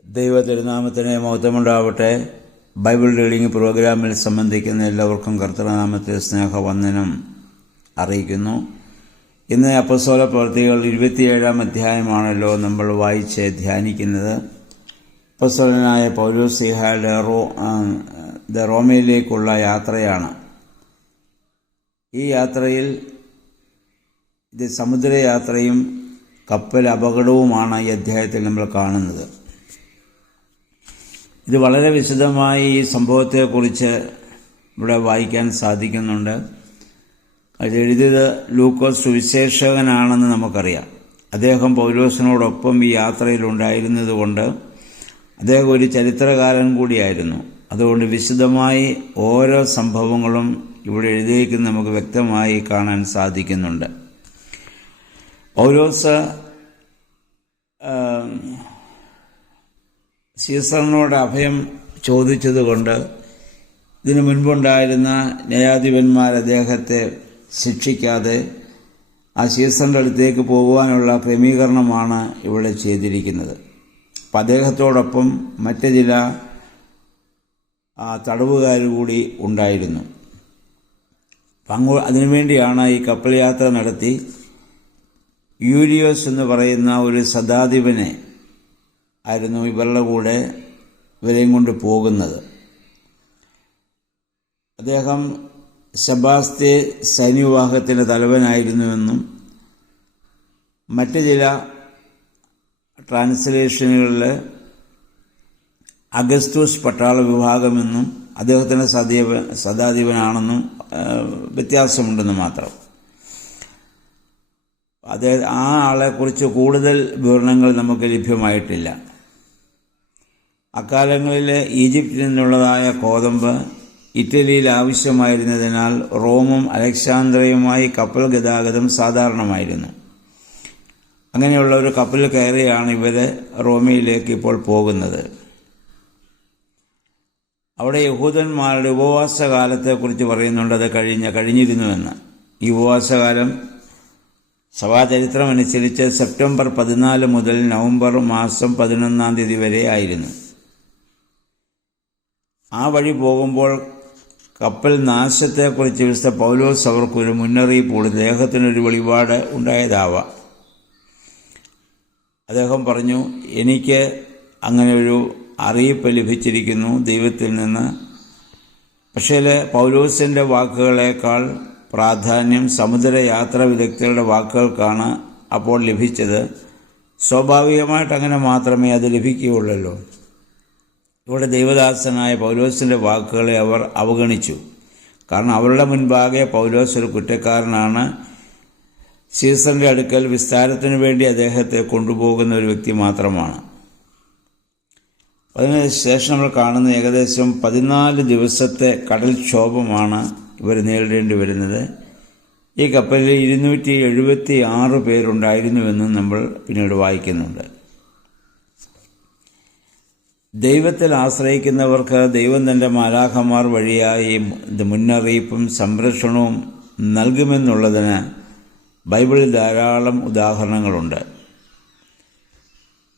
ദൈവ തിരുനാമത്തിന് മഹത്വമുണ്ടാവട്ടെ. Bible reading പ്രോഗ്രാമിൽ സംബന്ധിക്കുന്ന എല്ലാവർക്കും കർത്തൃനാമത്തിൽ സ്നേഹവന്ദനം അറിയിക്കുന്നു. ഇന്ന് അപ്പോസ്തല പ്രവൃത്തികൾ 27-ാം അധ്യായമാണല്ലോ നമ്മൾ വായിച്ച് ധ്യാനിക്കുന്നത്. അപ്പോസ്തലനായ പൗലോസ്ലീഹായുടെ റോമയിലേക്കുള്ള യാത്രയാണ്. ഈ യാത്രയിൽ ഇത് സമുദ്രയാത്രയും കപ്പൽ അപകടവുമാണ് ഈ അധ്യായത്തിൽ നമ്മൾ കാണുന്നത്. ഇത് വളരെ വിശദമായി ഈ സംഭവത്തെക്കുറിച്ച് ഇവിടെ വായിക്കാൻ സാധിക്കുന്നുണ്ട്. അത് എഴുതിയത് ലൂക്കോസ് സുവിശേഷകനാണെന്ന് നമുക്കറിയാം. അദ്ദേഹം പൗലോസിനോടൊപ്പം ഈ യാത്രയിലുണ്ടായിരുന്നതുകൊണ്ട് അദ്ദേഹം ഒരു ചരിത്രകാരൻ കൂടിയായിരുന്നു. അതുകൊണ്ട് വിശദമായി ഓരോ സംഭവങ്ങളും ഇവിടെ എഴുതിയിരിക്കുന്നത് നമുക്ക് വ്യക്തമായി കാണാൻ സാധിക്കുന്നുണ്ട്. പൗലോസ് സീസറിനോട് അഭയം ചോദിച്ചതുകൊണ്ട് ഇതിനു മുൻപുണ്ടായിരുന്ന ന്യായാധിപന്മാർ അദ്ദേഹത്തെ ശിക്ഷിക്കാതെ ആ സീസറിൻ്റെ അടുത്തേക്ക് പോകുവാനുള്ള ക്രമീകരണമാണ് ഇവിടെ ചെയ്തിരിക്കുന്നത്. അപ്പം അദ്ദേഹത്തോടൊപ്പം മറ്റ് ചില തടവുകാർ കൂടി ഉണ്ടായിരുന്നു. അതിനുവേണ്ടിയാണ് ഈ കപ്പൽ യാത്ര നടത്തി യൂലിയോസ് എന്ന് പറയുന്ന ഒരു ശതാധിപനെ ആയിരുന്നു ഇവരുടെ കൂടെ ഇവരെയും കൊണ്ട് പോകുന്നത്. അദ്ദേഹം സെബാസ്ത്യ സൈന്യവിഭാഗത്തിൻ്റെ തലവനായിരുന്നുവെന്നും മറ്റ് ചില ട്രാൻസ്ലേഷനുകളിൽ അഗസ്തൂസ് പട്ടാള വിഭാഗമെന്നും അദ്ദേഹത്തിൻ്റെ ശതാധിപനാണെന്നും വ്യത്യാസമുണ്ടെന്ന് മാത്രം. ആ ആളെക്കുറിച്ച് കൂടുതൽ വിവരണങ്ങൾ നമുക്ക് ലഭ്യമായിട്ടില്ല. അക്കാലങ്ങളിൽ ഈജിപ്തിൽ നിന്നുള്ളതായ ഗോതമ്പ് ഇറ്റലിയിൽ ആവശ്യമായിരുന്നതിനാൽ റോമും അലക്സാന്ദ്രിയയുമായി കപ്പൽ ഗതാഗതം സാധാരണമായിരുന്നു. അങ്ങനെയുള്ള ഒരു കപ്പൽ കയറിയാണ് ഇവർ റോമയിലേക്ക് ഇപ്പോൾ പോകുന്നത്. അവിടെ യഹൂദന്മാരുടെ ഉപവാസകാലത്തെക്കുറിച്ച് പറയുന്നുണ്ട്. അത് കഴിഞ്ഞിരുന്നുവെന്ന്. ഈ ഉപവാസകാലം സഭാചരിത്രമനുസരിച്ച് സെപ്റ്റംബർ 14 മുതൽ നവംബർ മാസം 11 വരെ ആയിരുന്നു. ആ വഴി പോകുമ്പോൾ കപ്പൽ നാശത്തെക്കുറിച്ച് വിശുദ്ധ പൗലോസ് അവർക്കൊരു മുന്നറിയിപ്പ് കൊടുത്തു. അദ്ദേഹത്തിനൊരു വെളിപാട് ഉണ്ടായതാവാം. അദ്ദേഹം പറഞ്ഞു, എനിക്ക് അങ്ങനെ ഒരു അറിയിപ്പ് ലഭിച്ചിരിക്കുന്നു ദൈവത്തിൽ നിന്ന്. പക്ഷേ പൗലോസിൻ്റെ വാക്കുകളേക്കാൾ പ്രാധാന്യം സമുദ്രയാത്രാ വിദഗ്ധരുടെ വാക്കുകൾക്കാണ് അപ്പോൾ ലഭിച്ചത്. സ്വാഭാവികമായിട്ട് അങ്ങനെ മാത്രമേ അത് ലഭിക്കുകയുള്ളല്ലോ. ഇവിടെ ദൈവദാസനായ പൗലോസിൻ്റെ വാക്കുകളെ അവർ അവഗണിച്ചു. കാരണം അവരുടെ മുൻപാകെ പൗലോസ് ഒരു കുറ്റക്കാരനാണ്. സീസറിൻ്റെ അടുക്കൽ വിസ്താരത്തിനു വേണ്ടി അദ്ദേഹത്തെ കൊണ്ടുപോകുന്ന ഒരു വ്യക്തി മാത്രമാണ്. അതിനുശേഷം നമ്മൾ കാണുന്ന ഏകദേശം 14 ദിവസത്തെ കടൽക്ഷോഭമാണ് ഇവർ നേരിടേണ്ടി വരുന്നത്. ഈ കപ്പലിൽ 276 പേരുണ്ടായിരുന്നുവെന്നും നമ്മൾ പിന്നീട് വായിക്കുന്നുണ്ട്. ദൈവത്തിൽ ആശ്രയിക്കുന്നവർക്ക് ദൈവം തൻ്റെ മാലാഖമാർ വഴിയായി മുന്നറിയിപ്പും സംരക്ഷണവും നൽകുമെന്നുള്ളതിന് ബൈബിളിൽ ധാരാളം ഉദാഹരണങ്ങളുണ്ട്.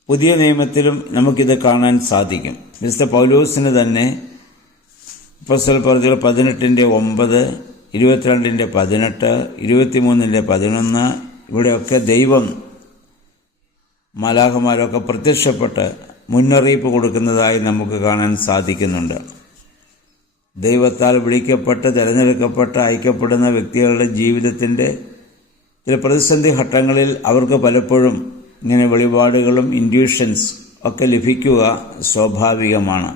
പുതിയ നിയമത്തിലും നമുക്കിത് കാണാൻ സാധിക്കും. വിശുദ്ധ പൗലോസിന് തന്നെ അപ്പോസ്തല പ്രവൃത്തികൾ 18-9, 22-18, 23-11 ഇവിടെയൊക്കെ ദൈവം മാലാഖമാരൊക്കെ പ്രത്യക്ഷപ്പെട്ട് മുന്നറിയിപ്പ് കൊടുക്കുന്നതായി നമുക്ക് കാണാൻ സാധിക്കുന്നുണ്ട്. ദൈവത്താൽ വിളിക്കപ്പെട്ട് തിരഞ്ഞെടുക്കപ്പെട്ട് അയക്കപ്പെടുന്ന വ്യക്തികളുടെ ജീവിതത്തിൻ്റെ ചില പ്രതിസന്ധി ഘട്ടങ്ങളിൽ അവർക്ക് പലപ്പോഴും ഇങ്ങനെ വെളിപാടുകളും ഇൻഡ്യൂഷൻസ് ഒക്കെ ലഭിക്കുക സ്വാഭാവികമാണ്.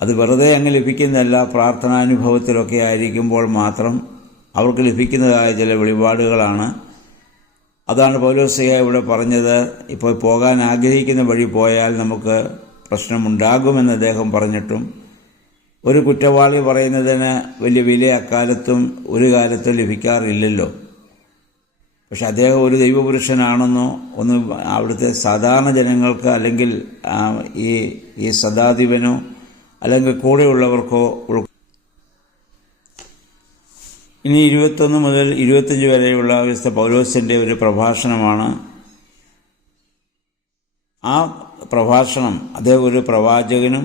അത് വെറുതെ അങ്ങ് ലഭിക്കുന്നതല്ല. പ്രാർത്ഥനാനുഭവത്തിലൊക്കെ ആയിരിക്കുമ്പോൾ മാത്രം അവർക്ക് ലഭിക്കുന്നതായ ചില വെളിപാടുകളാണ്. അതാണ് പൗലോസ്ലീഹ ഇവിടെ പറഞ്ഞത്. ഇപ്പോൾ പോകാൻ ആഗ്രഹിക്കുന്ന വഴി പോയാൽ നമുക്ക് പ്രശ്നമുണ്ടാകുമെന്ന് അദ്ദേഹം പറഞ്ഞിട്ടും ഒരു കുറ്റവാളി പറയുന്നതിന് വലിയ വില അക്കാലത്തും ഒരു കാലത്തും ലഭിക്കാറില്ലല്ലോ. പക്ഷെ അദ്ദേഹം ഒരു ദൈവപുരുഷനാണെന്നോ ഒന്നും അവിടുത്തെ സാധാരണ ജനങ്ങൾക്ക് അല്ലെങ്കിൽ ഈ ശതാധിപനോ അല്ലെങ്കിൽ കൂടെയുള്ളവർക്കോ. ഇനി 21 മുതൽ 25 വരെയുള്ള വിശുദ്ധ പൗലോസിൻ്റെ ഒരു പ്രഭാഷണമാണ്. ആ പ്രഭാഷണം അദ്ദേഹം ഒരു പ്രവാചകനും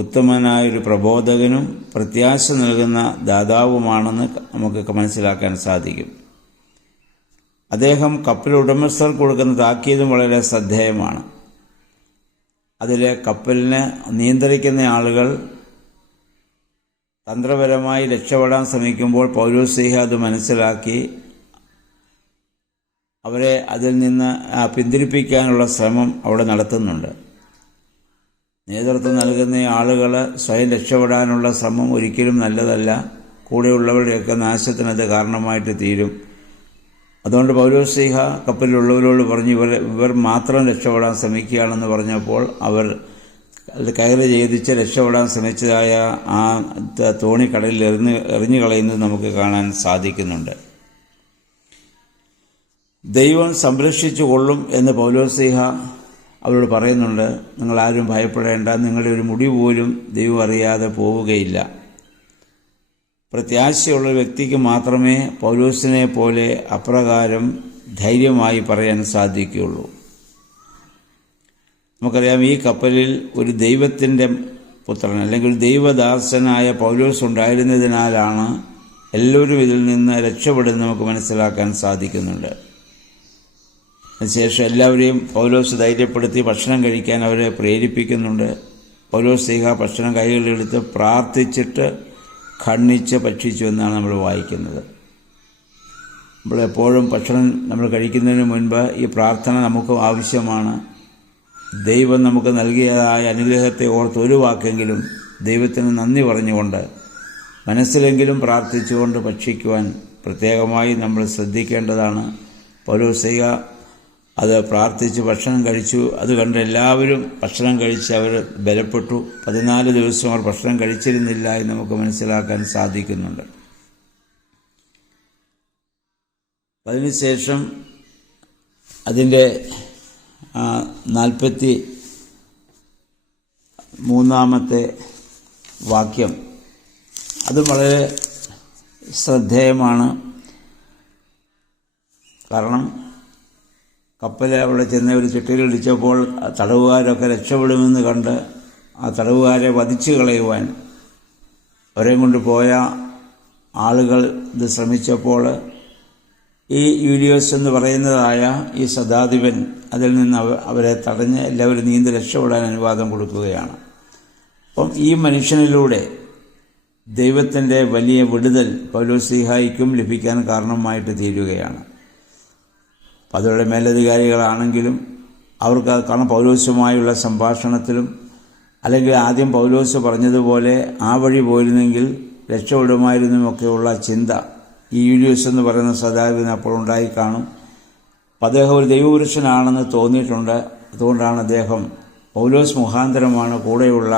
ഉത്തമനായൊരു പ്രബോധകനും പ്രത്യാശ നൽകുന്ന ദാതാവുമാണെന്ന് നമുക്ക് മനസ്സിലാക്കാൻ സാധിക്കും. അദ്ദേഹം കപ്പൽ ഉടമസ്ഥർക്ക് കൊടുക്കുന്ന താക്കീതും വളരെ ശ്രദ്ധേയമാണ്. അതിലെ കപ്പലിനെ നിയന്ത്രിക്കുന്ന ആളുകൾ തന്ത്രപരമായി രക്ഷപ്പെടാൻ ശ്രമിക്കുമ്പോൾ പൗലോസ്ലീഹ അത് മനസ്സിലാക്കി അവരെ അതിൽ നിന്ന് പിന്തിരിപ്പിക്കാനുള്ള ശ്രമം അവിടെ നടത്തുന്നുണ്ട്. നേതൃത്വം നൽകുന്ന ആളുകൾ സ്വയം രക്ഷപ്പെടാനുള്ള ശ്രമം ഒരിക്കലും നല്ലതല്ല. കൂടെയുള്ളവരുടെയൊക്കെ നാശത്തിനത് കാരണമായിട്ട് തീരും. അതുകൊണ്ട് പൗലോസ്ലീഹ കപ്പലിലുള്ളവരോട് പറഞ്ഞു, ഇവർ മാത്രം രക്ഷപ്പെടാൻ ശ്രമിക്കുകയാണെന്ന് പറഞ്ഞപ്പോൾ അവർ കയറ് ഛേദിച്ച് രക്ഷപ്പെടാൻ ശ്രമിച്ചതായ ആ തോണി കടലിൽ എറിഞ്ഞു കളയുന്നത് നമുക്ക് കാണാൻ സാധിക്കുന്നുണ്ട്. ദൈവം സംരക്ഷിച്ചു കൊള്ളും എന്ന് പൗലോസ്ലീഹ അവരോട് പറയുന്നുണ്ട്. നിങ്ങളാരും ഭയപ്പെടേണ്ട, നിങ്ങളുടെ ഒരു മുടി പോലും ദൈവം അറിയാതെ പോവുകയില്ല. പ്രത്യാശയുള്ള വ്യക്തിക്ക് മാത്രമേ പൗലോസിനെ പോലെ അപ്രകാരം ധൈര്യമായി പറയാൻ സാധിക്കുകയുള്ളൂ. നമുക്കറിയാം, ഈ കപ്പലിൽ ഒരു ദൈവത്തിൻ്റെ പുത്രൻ അല്ലെങ്കിൽ ഒരു ദൈവദാസനായ പൗലോസ് ഉണ്ടായിരുന്നതിനാലാണ് എല്ലാവരും ഇതിൽ നിന്ന് രക്ഷപ്പെടുന്നത് നമുക്ക് മനസ്സിലാക്കാൻ സാധിക്കുന്നുണ്ട്. അതിനുശേഷം എല്ലാവരെയും പൗലോസ് ധൈര്യപ്പെടുത്തി ഭക്ഷണം കഴിക്കാൻ അവരെ പ്രേരിപ്പിക്കുന്നുണ്ട്. പൗലോസ്ലീഹ ഭക്ഷണം കൈകളിലെടുത്ത് പ്രാർത്ഥിച്ചിട്ട് ഖണ്ഡിച്ച് ഭക്ഷിച്ചു എന്നാണ് നമ്മൾ വായിക്കുന്നത്. നമ്മളെപ്പോഴും ഭക്ഷണം നമ്മൾ കഴിക്കുന്നതിന് മുൻപ് ഈ പ്രാർത്ഥന നമുക്ക് ആവശ്യമാണ്. ദൈവം നമുക്ക് നൽകിയതായ അനുഗ്രഹത്തെ ഓർത്ത് ഒരു വാക്കെങ്കിലും ദൈവത്തിന് നന്ദി പറഞ്ഞുകൊണ്ട് മനസ്സിലെങ്കിലും പ്രാർത്ഥിച്ചുകൊണ്ട് ഭക്ഷിക്കുവാൻ പ്രത്യേകമായി നമ്മൾ ശ്രദ്ധിക്കേണ്ടതാണ്. പൗലോസ്ലീഹ അത് പ്രാർത്ഥിച്ച് ഭക്ഷണം കഴിച്ചു. അത് കണ്ട് എല്ലാവരും ഭക്ഷണം കഴിച്ച് അവർ ബലപ്പെട്ടു. 14 ദിവസം അവർ ഭക്ഷണം കഴിച്ചിരുന്നില്ല എന്ന് നമുക്ക് മനസ്സിലാക്കാൻ സാധിക്കുന്നുണ്ട്. അതിനുശേഷം അതിൻ്റെ 43-ാമത്തെ വാക്യം അത് വളരെ ശ്രദ്ധേയമാണ്. കാരണം കപ്പൽ അവിടെ ചെന്ന് ഒരു ചുറ്റിലിടിച്ചപ്പോൾ തടവുകാരൊക്കെ രക്ഷപ്പെടുമെന്ന് കണ്ട് ആ തടവുകാരെ വധിച്ചു കളയുവാൻ അവരെയും കൊണ്ട് പോയ ആളുകൾ ഇത് ശ്രമിച്ചപ്പോൾ ഈ യൂലിയോസ് എന്ന് പറയുന്നതായ ഈ ശതാധിപൻ അതിൽ നിന്ന് അവരെ തടഞ്ഞ് എല്ലാവരും നീന്തി രക്ഷപ്പെടാൻ അനുവാദം കൊടുക്കുകയാണ്. അപ്പം ഈ മനുഷ്യനിലൂടെ ദൈവത്തിൻ്റെ വലിയ വിടുതൽ പൗലോസ്ലീഹായ്ക്കും ലഭിക്കാൻ കാരണമായിട്ട് തീരുകയാണ്. അവരുടെ മേലധികാരികളാണെങ്കിലും അവർക്ക് കാരണം പൗലോസുമായുള്ള സംഭാഷണത്തിലും അല്ലെങ്കിൽ ആദ്യം പൗലോസ് പറഞ്ഞതുപോലെ ആ വഴി പോയിരുന്നെങ്കിൽ രക്ഷപ്പെടുമായിരുന്നുമൊക്കെയുള്ള ചിന്ത ഈ യൂലിയോസ് എന്ന് പറയുന്ന സദാവിന് അപ്പോൾ ഉണ്ടായി കാണും. അപ്പം അദ്ദേഹം ഒരു ദൈവപുരുഷനാണെന്ന് തോന്നിയിട്ടുണ്ട്. അതുകൊണ്ടാണ് അദ്ദേഹം പൗലോസ് മുഖാന്തരമാണ് കൂടെയുള്ള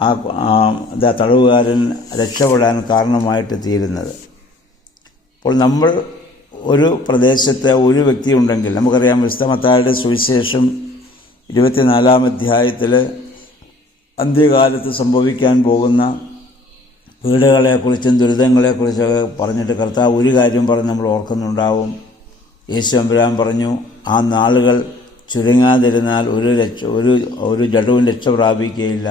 ആ തടവുകാരൻ രക്ഷപ്പെടാൻ കാരണമായിട്ട് തീരുന്നത്. അപ്പോൾ നമ്മൾ ഒരു പ്രദേശത്ത് ഒരു വ്യക്തി ഉണ്ടെങ്കിൽ നമുക്കറിയാം, വിശുദ്ധ മത്തായിയുടെ സുവിശേഷം 24-ാം അധ്യായത്തിൽ അന്ത്യകാലത്ത് സംഭവിക്കാൻ പോകുന്ന പീഡകളെക്കുറിച്ചും ദുരിതങ്ങളെക്കുറിച്ചൊക്കെ പറഞ്ഞിട്ട് കർത്താവ് ഒരു കാര്യം പറഞ്ഞ് നമ്മൾ ഓർക്കുന്നുണ്ടാവും. യേശു തമ്പുരാൻ പറഞ്ഞു, ആ നാളുകൾ ചുരുങ്ങാതിരുന്നാൽ ഒരു ജഡവും രക്ഷ പ്രാപിക്കുകയില്ല.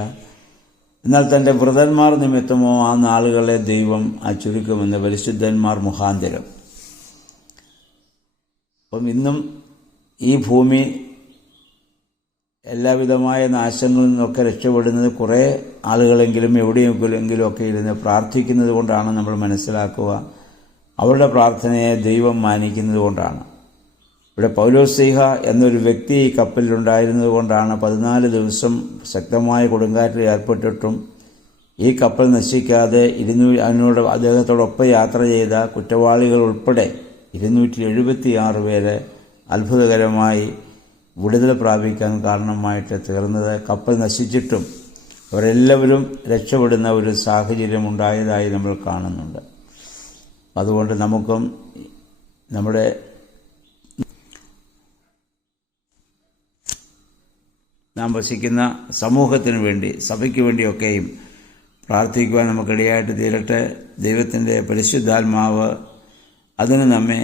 എന്നാൽ തൻ്റെ വൃതന്മാർ നിമിത്തമോ ആ നാളുകളെ ദൈവം ചുരുക്കുമെന്ന് പരിശുദ്ധന്മാർ മുഖാന്തരം. അപ്പം ഇന്നും ഈ ഭൂമി എല്ലാവിധമായ നാശങ്ങളിൽ നിന്നൊക്കെ രക്ഷപ്പെടുന്നത് കുറേ ആളുകളെങ്കിലും എവിടെയെങ്കിലും ഒക്കെ ഇരുന്ന് പ്രാർത്ഥിക്കുന്നത് കൊണ്ടാണ് നമ്മൾ മനസ്സിലാക്കുക. അവരുടെ പ്രാർത്ഥനയെ ദൈവം മാനിക്കുന്നത് കൊണ്ടാണ്. ഇവിടെ പൗലോസ്ലീഹ എന്നൊരു വ്യക്തി ഈ കപ്പലിലുണ്ടായിരുന്നത് കൊണ്ടാണ് 14 ദിവസം ശക്തമായ കൊടുങ്കാറ്റിൽ ഏർപ്പെട്ടിട്ടും ഈ കപ്പൽ നശിക്കാതെ അതിനോട് അദ്ദേഹത്തോടൊപ്പം യാത്ര ചെയ്ത കുറ്റവാളികൾ ഉൾപ്പെടെ 276 പേരെ അത്ഭുതകരമായി വിടുതൽ പ്രാപിക്കാൻ കാരണമായിട്ട് തീർന്നത്. കപ്പൽ നശിച്ചിട്ടും അവരെല്ലാവരും രക്ഷപ്പെടുന്ന ഒരു സാഹചര്യം ഉണ്ടായതായി നമ്മൾ കാണുന്നുണ്ട്. അതുകൊണ്ട് നമുക്കും നമ്മുടെ നാം വസിക്കുന്ന സമൂഹത്തിന് വേണ്ടി സഭയ്ക്ക് വേണ്ടിയൊക്കെയും പ്രാർത്ഥിക്കുവാൻ നമുക്കിടയായിട്ട് തീരട്ടെ. ദൈവത്തിൻ്റെ പരിശുദ്ധാത്മാവ് അതിന് നമ്മെ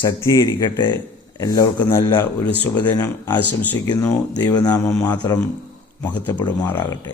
ശക്തീകരിക്കട്ടെ എല്ലാവർക്കും നല്ല ഒരു ശുഭദിനം ആശംസിക്കുന്നു. ദൈവനാമം മാത്രം മഹത്വപ്പെടുമാറാകട്ടെ.